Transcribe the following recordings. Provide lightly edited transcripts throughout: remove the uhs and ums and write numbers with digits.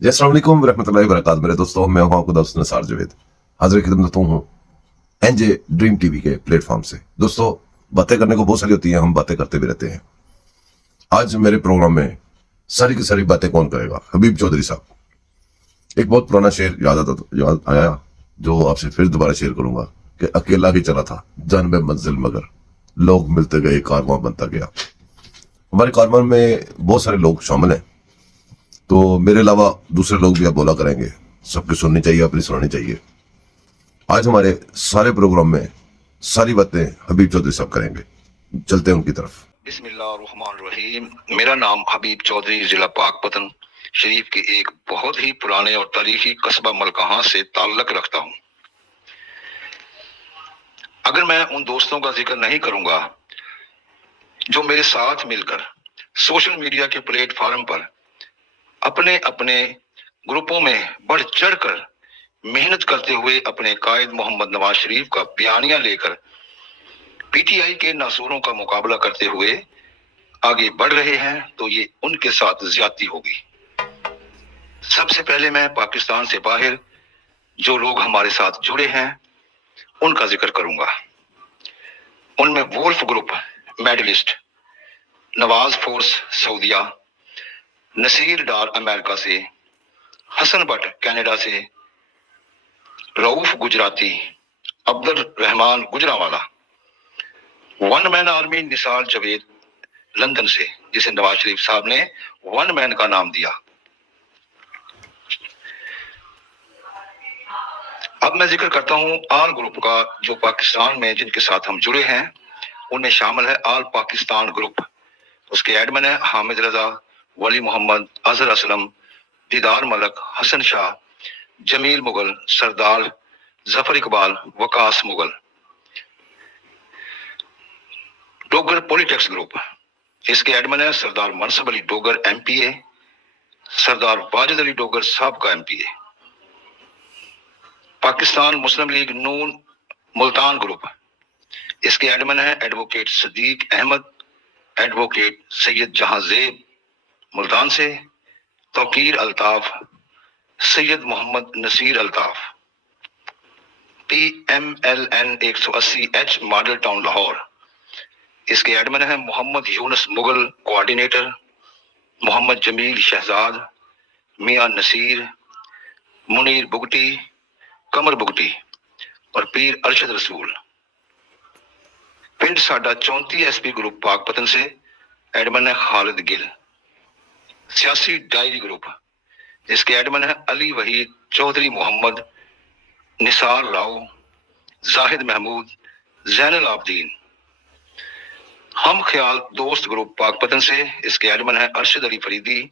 जी अस्सलाम वालेकुम रहमतुल्लाहि व बरकातहू मेरे दोस्तों, मैं हूं आपका दोस्त नसार जावेद। हाजिर खिदमत हूं एनजे ड्रीम टीवी के प्लेटफॉर्म से। दोस्तों, बातें करने को बहुत सारी होती हैं, हम बातें करते भी रहते हैं। आज मेरे प्रोग्राम में सारी की सारी बातें कौन करेगा? हबीब चौधरी साहब। एक बहुत पुराना शेर याद आया, जो आपसे फिर दोबारा शेयर करूंगा कि अकेला ही चला था जान में मंजिल मगर लोग मिलते गए कारवां बनता गया। हमारे कारवां में बहुत सारे लोग शामिल हैं, तो मेरे अलावा दूसरे लोग भी आप बोला करेंगे। सबकी सुननी चाहिए, अपनी सुनानी चाहिए। आज हमारे सारे प्रोग्राम में सारी बातें हबीब चौधरी साहब करेंगे। चलते हैं उनकी तरफ। बिस्मिल्लाहिर्रहमानिर्रहीम। मेरा नाम हबीब चौधरी, जिला पाकपतन शरीफ के एक बहुत ही पुराने और तारीखी कस्बा मलकाहां से ताल्लुक रखता हूँ। अगर मैं उन दोस्तों का जिक्र नहीं करूंगा जो मेरे साथ मिलकर सोशल मीडिया के प्लेटफॉर्म पर अपने अपने ग्रुपों में बढ़ चढ़कर मेहनत करते हुए अपने कायद मोहम्मद नवाज शरीफ का बयानिया लेकर पीटीआई के नासूरों का मुकाबला करते हुए आगे बढ़ रहे हैं, तो ये उनके साथ ज्यादती होगी। सबसे पहले मैं पाकिस्तान से बाहर जो लोग हमारे साथ जुड़े हैं उनका जिक्र करूंगा। उनमें wolf group medalist, Nawaz force सऊदिया, नसीर डार अमेरिका से, हसन भट्ट कनाडा से, Rauf Gujrati, Abdul Rehman Gujranwala, one man army Nisar Javed London से, जिसे नवाज शरीफ साहब ने वन मैन का नाम दिया। अब मैं जिक्र करता हूं आल ग्रुप का, जो पाकिस्तान में जिनके साथ हम जुड़े हैं उनमें शामिल है आल पाकिस्तान ग्रुप। उसके एडमिन है हामिद रजा, वली मोहम्मद, अजहर असलम, दीदार मलक, हसन शाह, जमील मुगल, सरदार जफर इकबाल, वकास मुगल। डोगर पॉलिटिक्स ग्रुप, इसके एडमिन है सरदार मनसब अली डोगर एमपीए, सरदार वाजिद अली डोगर साहब का एमपीए। पाकिस्तान मुस्लिम लीग नून मुल्तान ग्रुप, इसके एडमिन है एडवोकेट सदीक अहमद, एडवोकेट सैयद जहांजेब मुल्तान से, Tauqeer Altaf, Syed Mohammad Naseer Altaf. PMLN 180H model town Lahore, इसके एडमिन है मोहम्मद यूनुस मुगल कोऑर्डिनेटर, मोहम्मद जमील शहजाद, मियां नसीर, मुनीर बुगटी, कमर बुगटी और पीर अरशद रसूल। पिंड साडा 34 SP ग्रुप पाकपतन से, एडमिन है खालिद गिल। सियासी डायरी ग्रुप, इसके एडमिन है अली वहीद चौधरी, मोहम्मद निसार राव, जाहिद महमूद, जैनुल आबदीन। हम ख्याल दोस्त ग्रुप पाकपतन से, इसके एडमिन है अरशद अली फरीदी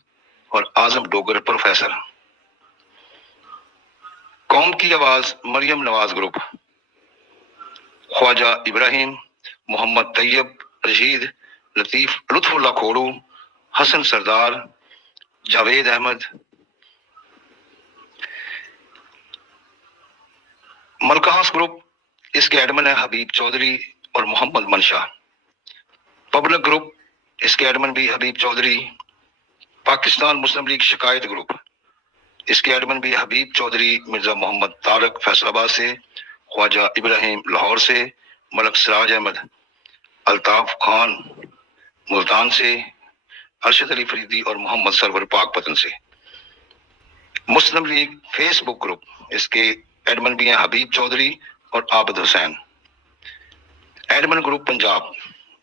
और आजम डोगर प्रोफेसर। कौम की आवाज मरियम नवाज ग्रुप, ख्वाजा इब्राहिम, मोहम्मद तैयब, रशीद लतीफ, लुत्फुल्ला खोड़ू, हसन सरदार, जावेद अहमद। मलकाहास ग्रुप, इसके एडमिन है हबीब चौधरी और मोहम्मद मनशा। पब्लिक ग्रुप, इसके एडमिन भी हबीब चौधरी। पाकिस्तान मुस्लिम लीग शिकायत ग्रुप, इसके एडमिन भी हबीब चौधरी, मिर्जा मोहम्मद तारक फैसलाबाद से, ख्वाजा इब्राहिम लाहौर से, मलक सिराज अहमद, अल्ताफ खान मुल्तान से, अरशद अली फरीदी और मोहम्मद सरवर पाकपतन से। मुस्लिम लीग फेसबुक ग्रुप, इसके एडमिन भी हैं हबीब चौधरी और आबिद हुसैन। एडमिन ग्रुप पंजाब,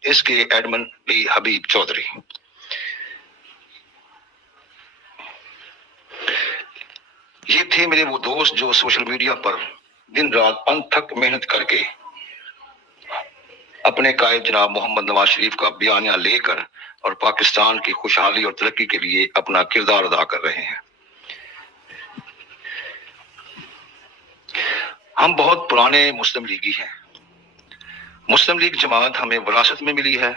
इसके एडमिन भी हबीब चौधरी। ये थे मेरे वो दोस्त जो सोशल मीडिया पर दिन रात अनथक मेहनत करके अपने कायद जनाब मोहम्मद नवाज शरीफ का बयानिया लेकर और पाकिस्तान की खुशहाली और तरक्की के लिए अपना किरदार अदा कर रहे हैं। हम बहुत पुराने मुस्लिम लीगी हैं। मुस्लिम लीग जमात हमें विरासत में मिली है।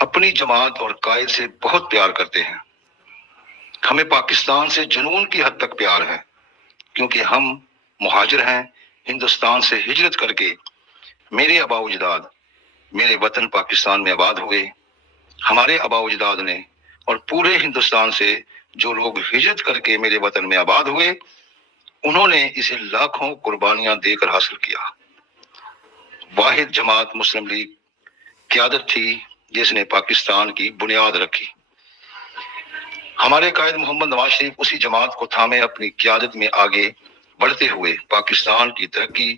अपनी जमात और कायद से बहुत प्यार करते हैं। हमें पाकिस्तान से जुनून की हद तक प्यार है, क्योंकि हम मुहाजिर हैं। हिंदुस्तान से हिजरत करके मेरे आबा उजदाद मेरे वतन पाकिस्तान में आबाद हुए। हमारे आबा उजदाद ने और पूरे हिंदुस्तान से जो लोग हिजरत करके मेरे वतन में आबाद हुए, उन्होंने इसे लाखों कुर्बानियां देकर हासिल किया। वाहिद जमात मुस्लिम लीग क़यादत थी जिसने पाकिस्तान की बुनियाद रखी। हमारे कायद मोहम्मद नवाज शरीफ उसी जमात को थामे अपनी क़यादत में आगे बढ़ते हुए पाकिस्तान की तरक्की,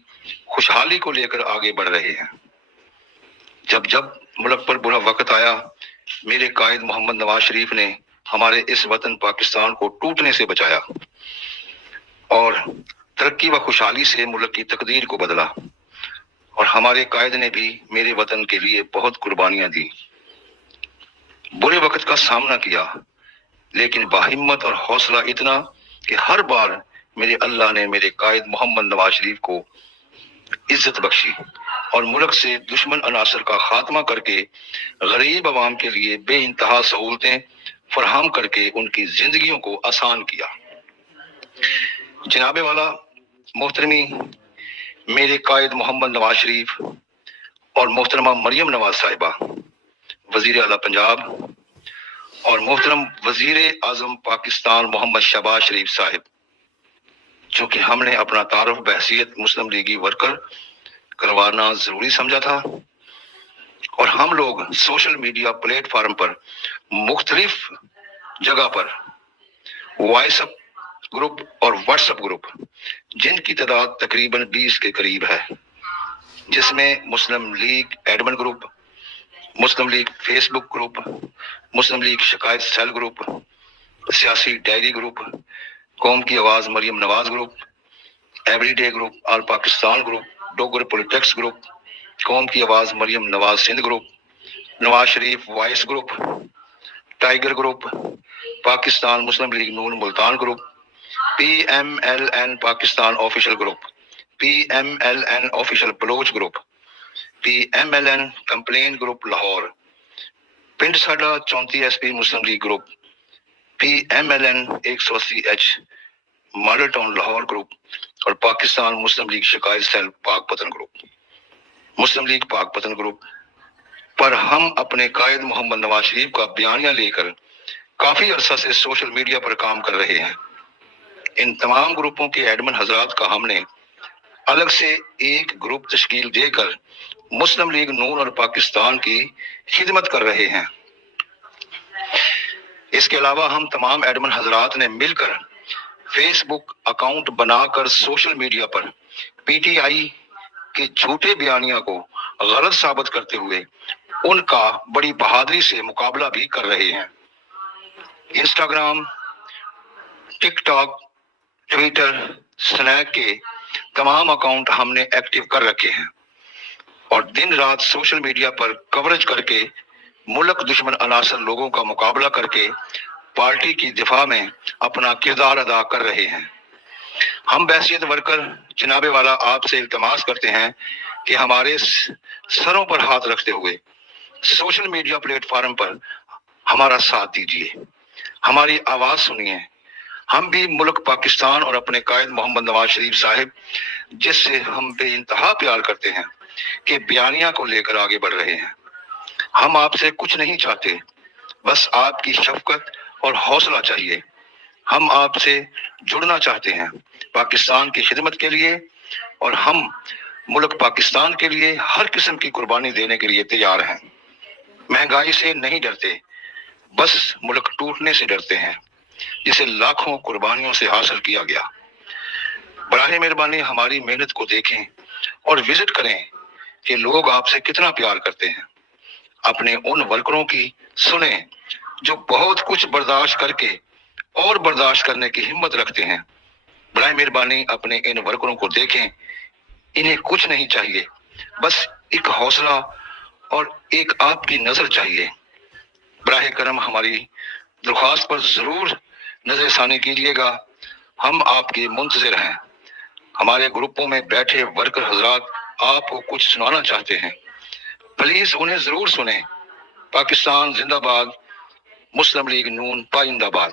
खुशहाली को लेकर आगे बढ़ रहे हैं। जब जब मुल्क पर बुरा वक्त आया, मेरे कायद मोहम्मद नवाज शरीफ ने हमारे इस वतन पाकिस्तान को टूटने से बचाया और तरक्की व खुशहाली से मुल्क की तकदीर को बदला। और हमारे कायद ने भी मेरे वतन के लिए बहुत कुर्बानियां दी, बुरे वक्त का सामना किया, लेकिन बाहिम्मत और हौसला इतना कि हर बार मेरे अल्लाह ने मेरे कायद मोहम्मद नवाज शरीफ को इज्जत बख्शी और मुल्क से दुश्मन अनासर का खात्मा करके गरीब आवाम के लिए बेइंतहा सहूलतें फराहम करके उनकी जिंदगियों को आसान किया। जनाबे वाला मोहतरमी मेरे कायद मोहम्मद नवाज शरीफ और मोहतरमा मरियम नवाज साहिबा वजीर आला पंजाब और मोहतरम वजीर आजम पाकिस्तान मोहम्मद शहबाज शरीफ साहिब, जो कि हमने अपना तारुफ बहसीयत मुस्लिम लीगी वर्कर करवाना जरूरी समझा था, और हम लोग सोशल मीडिया प्लेटफार्म पर मुख्तलिफ जगह पर व्हाट्सएप ग्रुप और व्हाट्सएप ग्रुप, जिनकी तादाद तकरीबन 20 के करीब है, जिसमें Muslim League admin group, Muslim League Facebook group, Muslim League शिकायत सेल ग्रुप, सियासी डायरी ग्रुप, कौम की आवाज Maryam Nawaz group, everyday group, all Pakistan group, Dogar politics group, कौम की आवाज Maryam Nawaz Sindh group, Nawaz Sharif voice group, tiger group, Pakistan Muslim League Noon Multan group, PMLN Pakistan official group, PMLN official Baloch group, PMLN complain group Lahore, पिंड साडा 34 SP Muslim League group, PMLN 180H model town Lahore group और पाकिस्तान मुस्लिम लीग शिकायत cell Pakpattan group, Muslim League Pakpattan group पर हम अपने कायद मोहम्मद नवाज शरीफ का बयानिया लेकर काफी अरसा से सोशल मीडिया पर काम कर रहे हैं। इन तमाम ग्रुपों के एडमिन हजरात का हमने अलग से एक ग्रुप तश्कील देकर मुस्लिम लीग नून और पाकिस्तान की खिदमत कर रहे हैं। इसके अलावा हम तमाम एडमिन हजरात ने मिलकर फेसबुक अकाउंट बनाकर सोशल मीडिया पर PTI के झूठे बयानिया को गलत साबित करते हुए उनका बड़ी बहादुरी से मुकाबला भी कर रहे हैं। इंस्टाग्राम, टिकटॉक, ट्विटर, स्नैप के तमाम अकाउंट हमने एक्टिव कर रखे हैं और दिन रात सोशल मीडिया पर कवरेज करके मुल्क दुश्मन अनासर लोगों का मुकाबला करके पार्टी की दिफा में अपना किरदार अदा कर रहे हैं। हम बैसियत वर्कर जनाबे वाला आपसे इल्तमास करते हैं कि हमारे सरों पर हाथ रखते हुए सोशल मीडिया प्लेटफार्म पर हमारा साथ दीजिए, हमारी आवाज सुनिए। हम भी मुल्क पाकिस्तान और अपने कायद मोहम्मद नवाज शरीफ साहिब, जिससे हम बेइंतहा प्यार करते हैं, के बयानिया को लेकर आगे बढ़ रहे हैं। हम आपसे कुछ नहीं चाहते, बस आपकी शफकत और हौसला चाहिए। हम आपसे जुड़ना चाहते हैं पाकिस्तान की खिदमत के लिए, और हम मुल्क पाकिस्तान के लिए हर किस्म की कुर्बानी देने के लिए तैयार हैं। महंगाई से नहीं डरते, बस मुल्क टूटने से डरते हैं, जिसे लाखों कुर्बानियों से हासिल किया गया। बराए मेहरबानी हमारी मेहनत को देखें और विजिट करें कि लोग आपसे कितना प्यार करते हैं। अपने उन वर्करों की सुने जो बहुत कुछ बर्दाश्त करके और बर्दाश्त करने की हिम्मत रखते हैं। बराए मेहरबानी अपने इन वर्करों को देखें, इन्हें कुछ नहीं चाहिए, बस एक हौसला और एक आपकी नजर चाहिए। बराए करम हमारी दरख्वास्त पर जरूर नजरसानी कीजिएगा, हम आपके मुंतजिर हैं। हमारे ग्रुपों में बैठे वर्कर हजरात आपको कुछ सुनाना चाहते हैं, प्लीज उन्हें जरूर सुने। पाकिस्तान जिंदाबाद, मुस्लिम लीग नून पाइंदाबाद।